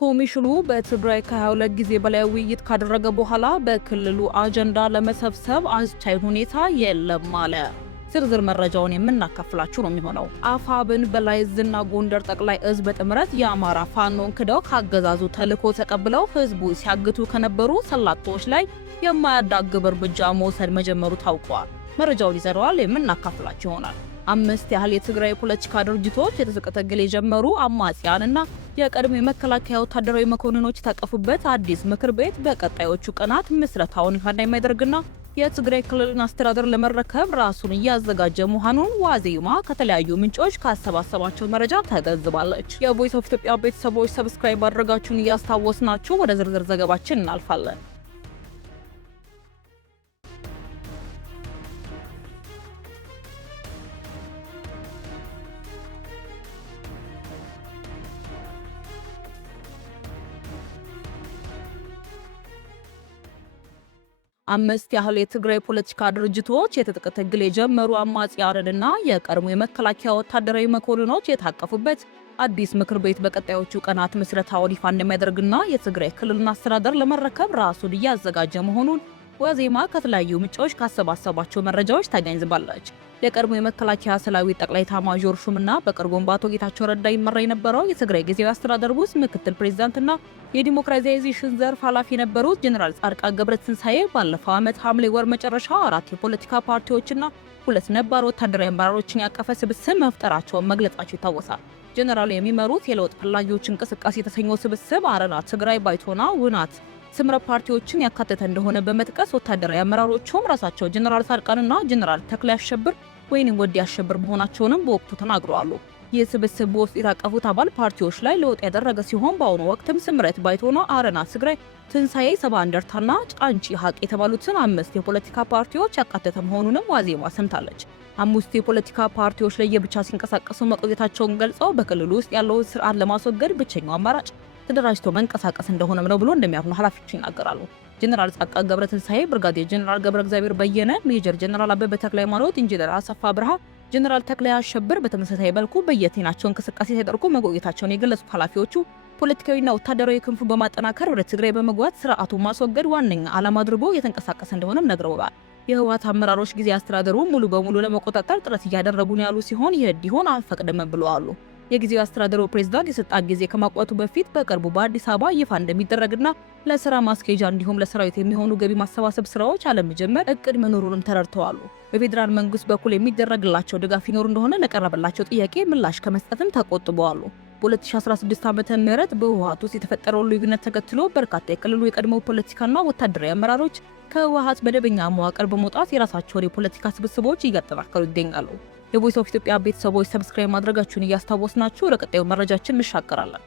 ኮሚሽኑ በትግራይ ከ22 ጊዜ በላይ ውይይት ካደረገ በኋላ በክልሉ አጀንዳ ለመሰብሰብ አስቻይ ሁኔታ የለም አለ። ዝርዝር መረጃውን የምናካፍላችሁ ነው የሚሆነው። አፋብን በላይ ዕዝና ጎንደር ጠቅላይ ዕዝ በጥምረት የአማራ ፋኖን ክደው ካገዛዙ ተልዕኮ ተቀብለው ህዝቡ ሲያግቱ ከነበሩ ሰላቶች ላይ የማያዳግም እርምጃ መውሰድ መጀመሩ ታውቋል። መረጃውን ይዘረዋል፣ የምናካፍላችሁ ይሆናል። 5 ያህል የትግራይ ፖለቲካ ድርጅቶች የትጥቅ ትግል የጀመሩ አማጽያንና የቀድሞ የመከላከያ ወታደራዊ መኮንኖች የታቀፉበት አዲስ ምክር ቤት በቀጣዮቹ ቀናት ምስረታውን ይፋ እንደሚያደርግና የትግራይ ክልልን አስተዳደር ለመረከብ ራሱን እያዘጋጀ መሆኑን ዋዜማ ከተለያዩ ምንጮች ካሰባሰባቸው መረጃ ተገንዝባለች። የቮይስ ኦፍ ኢትዮጵያ ቤተሰቦች ሰብስክራይብ አድርጋችሁን እያስታወስናችሁ ወደ ዝርዝር ዘገባችን እናልፋለን። አምስት ያህል የትግራይ ፖለቲካ ድርጅቶች የትጥቅ ትግል የጀመሩ አማጽያንና የቀድሞ የመከላከያ ወታደራዊ መኮንኖች የታቀፉበት አዲስ ምክር ቤት በቀጣዮቹ ቀናት ምስረታውን ይፋ እንደሚያደርግና የትግራይ ክልልን አስተዳደር ለመረከብ ራሱን እያዘጋጀ መሆኑን ዋዜማ ከተለያዩ ምንጮች ካሰባሰባቸው መረጃዎች ታገኝዝባለች። የቀድሞ የመከላከያ ሰራዊት ጠቅላይ ኤታማዦር ሹምና በቅርቡም በአቶ ጌታቸው ረዳ ይመራ የነበረው የትግራይ ጊዜያዊ አስተዳደር ውስጥ ምክትል ፕሬዝዳንትና የዲሞክራታይዜሽን ዘርፍ ኃላፊ የነበሩት ጀነራል ጻድቃን ገብረትንሳኤ ባለፈው ዓመት ሐምሌ ወር መጨረሻ 4 የፖለቲካ ፓርቲዎችና 2 ነባር ወታደራዊ አመራሮችን ያቀፈ ስብስብ መፍጠራቸውን መግለጻቸው ይታወሳል። ጀነራሉ የሚመሩት የለውጥ ፈላጊዎች እንቅስቃሴ የተሰኘው ስብስብ አረና ትግራይ፣ ባይቶና፣ ውናት ስምረት ፓርቲዎችን ያካተተ እንደሆነ በመጥቀስ ወታደራዊ አመራሮቹም ራሳቸው ጀነራል ጻድቃንና ጀነራል ተክላይ አሸብር ወይንም ወዲ አሸብር መሆናቸውንም በወቅቱ ተናግረዋል። ይህ ስብስብ በውስጥ የታቀፉት አባል ፓርቲዎች ላይ ለውጥ ያደረገ ሲሆን በአሁኑ ወቅትም ስምረት፣ ባይቶና፣ አረና ትግራይ፣ ትንሳኤ፣ ሰባ እንደርታና ጫንቺ ሀቅ የተባሉትን 5 የፖለቲካ ፓርቲዎች ያካተተ መሆኑንም ዋዜማ ሰምታለች። 5 የፖለቲካ ፓርቲዎች ለየብቻ ሲንቀሳቀሱ መቆየታቸውን ገልጸው በክልሉ ውስጥ ያለውን ስርዓት ለማስወገድ ብቸኛው አማራጭ ተደራጅቶ መንቀሳቀስ እንደሆነም ነው ብሎ እንደሚያምኑ ኃላፊዎች ይናገራሉ። ጀነራል ጻድቃን ገብረትንሳኤ፣ ብርጋዴር ጀነራል ገብረ እግዚአብሔር በየነ፣ ሜጀር ጀነራል አበበ ተክለሃይማኖት፣ ኢንጂነር አሰፋ ብርሃ፣ ጀነራል ተክላይ አሸብር በተመሳሳይ መልኩ በየቴናቸው እንቅስቃሴ ሲያደርጉ መቆየታቸውን የገለጹት ኃላፊዎቹ ፖለቲካዊና ወታደራዊ ክንፉ በማጠናከር ወደ ትግራይ በመግባት ስርዓቱን ማስወገድ ዋነኛ ዓላማ አድርጎ እየተንቀሳቀሰ እንደሆነም ነግረውታል። የህወሓት አመራሮች ጊዜ አስተዳደሩ ሙሉ በሙሉ ለመቆጣጠር ጥረት እያደረጉ ነው ያሉ ሲሆን ይህ እንዲሆን አንፈቅድም ብለዋል። የጊዜው አስተዳደሩ ፕሬዝዳንት የስልጣን ጊዜ ከማቋቱ በፊት በቅርቡ በአዲስ አበባ ይፋ እንደሚደረግና ለስራ ማስኬጃ እንዲሁም ለሰራዊት የሚሆኑ ገቢ ማሰባሰብ ስራዎች አለመጀመር እቅድ መኖሩንም ተረድተዋል። በፌዴራል መንግስት በኩል የሚደረግላቸው ድጋፍ ይኖር እንደሆነ ለቀረበላቸው ጥያቄ ምላሽ ከመስጠትም ተቆጥበዋል። በ2016 ዓ.ም በህወሓት ውስጥ የተፈጠረው ልዩነት ተከትሎ በርካታ የክልሉ የቀድሞ ፖለቲካና ወታደራዊ አመራሮች ከህወሓት መደበኛ መዋቅር በመውጣት የራሳቸውን የፖለቲካ ስብስቦች እያጠናከሩ ይገኛሉ። የቮይስ ኦፍ ኢትዮጵያ ቤተሰቦች ሰብስክራይብ ማድረጋችሁን እያስታወስናችሁ ወደ ቀጣዩ መረጃችን እንሻገራለን።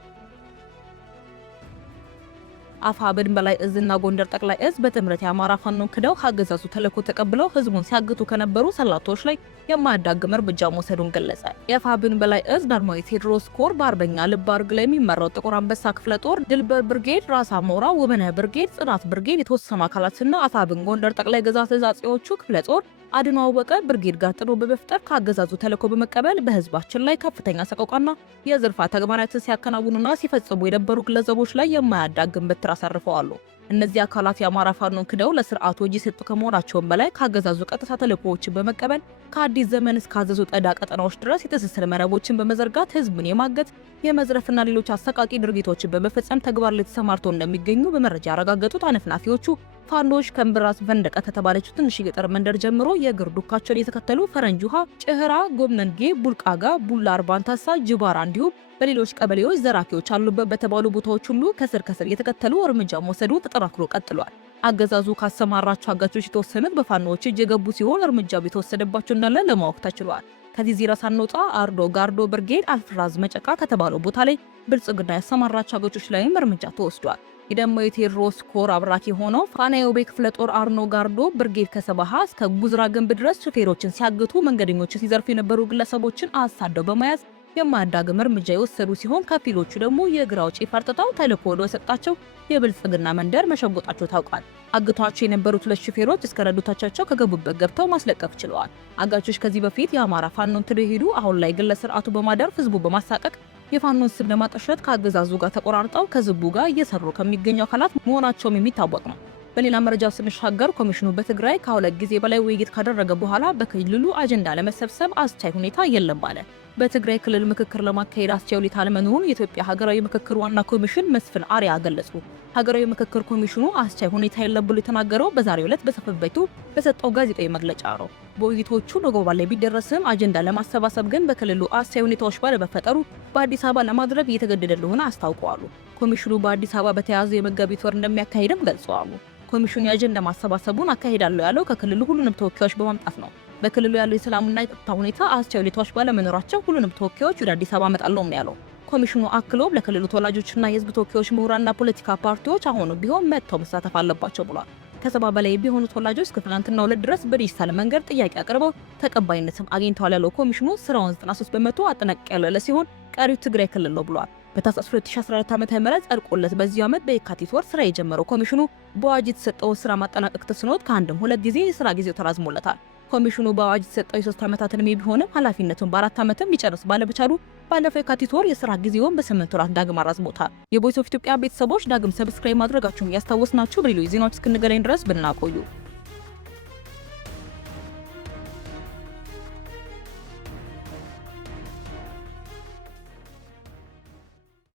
አፋብን በላይ ዕዝና ጎንደር ጠቅላይ ዕዝ በጥምረት የአማራ ፋኖን ክደው ካገዛዙ ተልዕኮ ተቀብለው ህዝቡን ሲያግቱ ከነበሩ ሰላቶች ላይ የማያዳግም እርምጃ መውሰዱን ገለጸ። የአፋብን በላይ ዕዝ ዳግማዊ ቴዎድሮስ ኮር በአርበኛ ልብ አርግ ላይ የሚመራው ጥቁር አንበሳ ክፍለ ጦር፣ ድልበር ብርጌድ፣ ራስ አሞራ፣ ውብነህ ብርጌድ፣ ጽናት ብርጌድ የተወሰኑ አካላትና አፋብን ጎንደር ጠቅላይ ግዛት ዕዝ አጼዎቹ ክፍለ ጦር አድኖ አወቀ ብርጌድ ጋር ጥሎ በመፍጠር ካገዛዙ ተልዕኮ በመቀበል በህዝባችን ላይ ከፍተኛ ሰቆቃና የዝርፋ ተግባራትን ሲያከናውኑና ሲፈጽሙ የነበሩ ግለሰቦች ላይ የማያዳግም በትር አሳርፈዋል። እነዚህ አካላት የአማራ ፋኖን ክደው ለስርዓቱ እጅ የሰጡ ከመሆናቸውም በላይ ካገዛዙ ቀጥታ ተልዕኮዎችን በመቀበል ከአዲስ ዘመን እስከ አዘዙ ጠዳ ቀጠናዎች ድረስ የትስስር መረቦችን በመዘርጋት ህዝብን የማገት የመዝረፍና ሌሎች አሰቃቂ ድርጊቶችን በመፈጸም ተግባር ላይ ተሰማርተው እንደሚገኙ በመረጃ ያረጋገጡት አነፍናፊዎቹ ፋኖች ከምብራስ ፈንደቀ ከተባለችው ትንሽ የገጠር መንደር ጀምሮ የእግር ዱካቸውን የተከተሉ ፈረንጅ ውሃ፣ ጭህራ፣ ጎምነንጌ፣ ቡልቃጋ፣ ቡላ አርባንታሳ፣ ጅባራ እንዲሁም በሌሎች ቀበሌዎች ዘራፊዎች አሉበት በተባሉ ቦታዎች ሁሉ ከስር የተከተሉ እርምጃ መውሰዱ ተጠናክሮ ቀጥሏል። አገዛዙ ካሰማራቸው አጋቾች የተወሰኑት በፋኖዎች እጅ የገቡ ሲሆን እርምጃው የተወሰደባቸው እንዳለ ለማወቅ ተችሏል። ከዚህ ዚራ ሳንወጣ አርዶ ጋርዶ ብርጌድ አልፍራዝ መጨቃ ከተባለው ቦታ ላይ ብልጽግና ያሰማራቸው አጋቾች ላይም እርምጃ ተወስዷል። የደሞ የቴዎድሮስ ኮር አብራክ የሆነው ፋናዮቤ ክፍለ ጦር አርኖ ጋርዶ ብርጌድ ከሰባሃ እስከ ጉዝራ ግንብ ድረስ ሹፌሮችን ሲያግቱ መንገደኞችን ሲዘርፉ የነበሩ ግለሰቦችን አሳደው በመያዝ የማያዳግም እርምጃ የወሰዱ ሲሆን ከፊሎቹ ደግሞ የግራ ውጪ ፈርጥተው ተልዕኮ ወደ ሰጣቸው የብልጽግና መንደር መሸጎጣቸው ታውቋል። አግቷቸው የነበሩት 2 ሹፌሮች እስከ ረዳቶቻቸው ከገቡበት ገብተው ማስለቀቅ ችለዋል። አጋቾች ከዚህ በፊት የአማራ ፋኖን ትርሂዱ አሁን ላይ ግለ ስርዓቱ በማደር ህዝቡ በማሳቀቅ የፋኖን ስም ለማጠልሸት ከአገዛዙ ጋር ተቆራርጠው ከህዝቡ ጋር እየሰሩ ከሚገኙ አካላት መሆናቸውም የሚታወቅ ነው። በሌላ መረጃ ስንሻገር ኮሚሽኑ በትግራይ ከሁለት ጊዜ በላይ ውይይት ካደረገ በኋላ በክልሉ አጀንዳ ለመሰብሰብ አስቻይ ሁኔታ የለም አለ። በትግራይ ክልል ምክክር ለማካሄድ አስቻይ ሁኔታ አለመኖሩን የኢትዮጵያ ሀገራዊ ምክክር ዋና ኮሚሽን መስፍን አርአያ ገለጹ። ሀገራዊ ምክክር ኮሚሽኑ አስቻይ ሁኔታ የለም ብሎ የተናገረው በዛሬው ዕለት በጽሕፈት ቤቱ በሰጠው ጋዜጣዊ መግለጫ ነው። በውይይቶቹ ንጎባ ላይ ቢደረስም አጀንዳ ለማሰባሰብ ግን በክልሉ አስቻይ ሁኔታዎች ባለመፈጠሩ በአዲስ አበባ ለማድረግ እየተገደደ እንደሆነ አስታውቀዋል። ኮሚሽኑ በአዲስ አበባ በተያዘው የመጋቢት ወር እንደሚያካሂድም ገልጸዋል። ኮሚሽኑ የአጀንዳ ማሰባሰቡን አካሄዳለሁ ያለው ከክልሉ ሁሉንም ተወካዮች በማምጣት ነው። በክልሉ ያለው የሰላምና የጸጥታ ሁኔታ አስቻይ ሁኔታዎች ባለመኖራቸው ሁሉንም ተወካዮች ወደ አዲስ አበባ አመጣለሁ ነው ያለው። ኮሚሽኑ አክሎ ለክልሉ ተወላጆችና የህዝብ ተወካዮች፣ ምሁራንና ፖለቲካ ፓርቲዎች አሁኑ ቢሆን መጥተው መሳተፍ አለባቸው ብሏል። ከሰባ በላይ ቢሆኑ ተወላጆች እስከ ትናንትናው ዕለት ድረስ በዲጂታል መንገድ ጥያቄ አቅርበው ተቀባይነትም አግኝተዋል ያለው ኮሚሽኑ ስራውን 93% አጠናቅቄያለሁ ያለ ሲሆን ቀሪው ትግራይ ክልል ነው ብሏል። በታህሳስ 2014 ዓ.ም ጸድቆለት በዚህ ዓመት በየካቲት ወር ስራ የጀመረው ኮሚሽኑ በአዋጅ የተሰጠውን ስራ ማጠናቀቅ ተስኖት ከአንድም ሁለት ጊዜ የስራ ጊዜው ተራዝሞለታል። ኮሚሽኑ በአዋጅ የተሰጠው የ3 ዓመታት ዕድሜ ቢሆንም ኃላፊነቱን በ4 ዓመትም ሊጨርስ ባለመቻሉ ባለፈው የካቲት ወር የስራ ጊዜውን በ8 ወራት ዳግም አራዝሞታል። የቮይስ ኦፍ ኢትዮጵያ ቤተሰቦች ዳግም ሰብስክራይብ ማድረጋችሁን ያስታወስናችሁ። በሌሎች ዜናዎች እስክንገናኝ ድረስ ብናቆዩ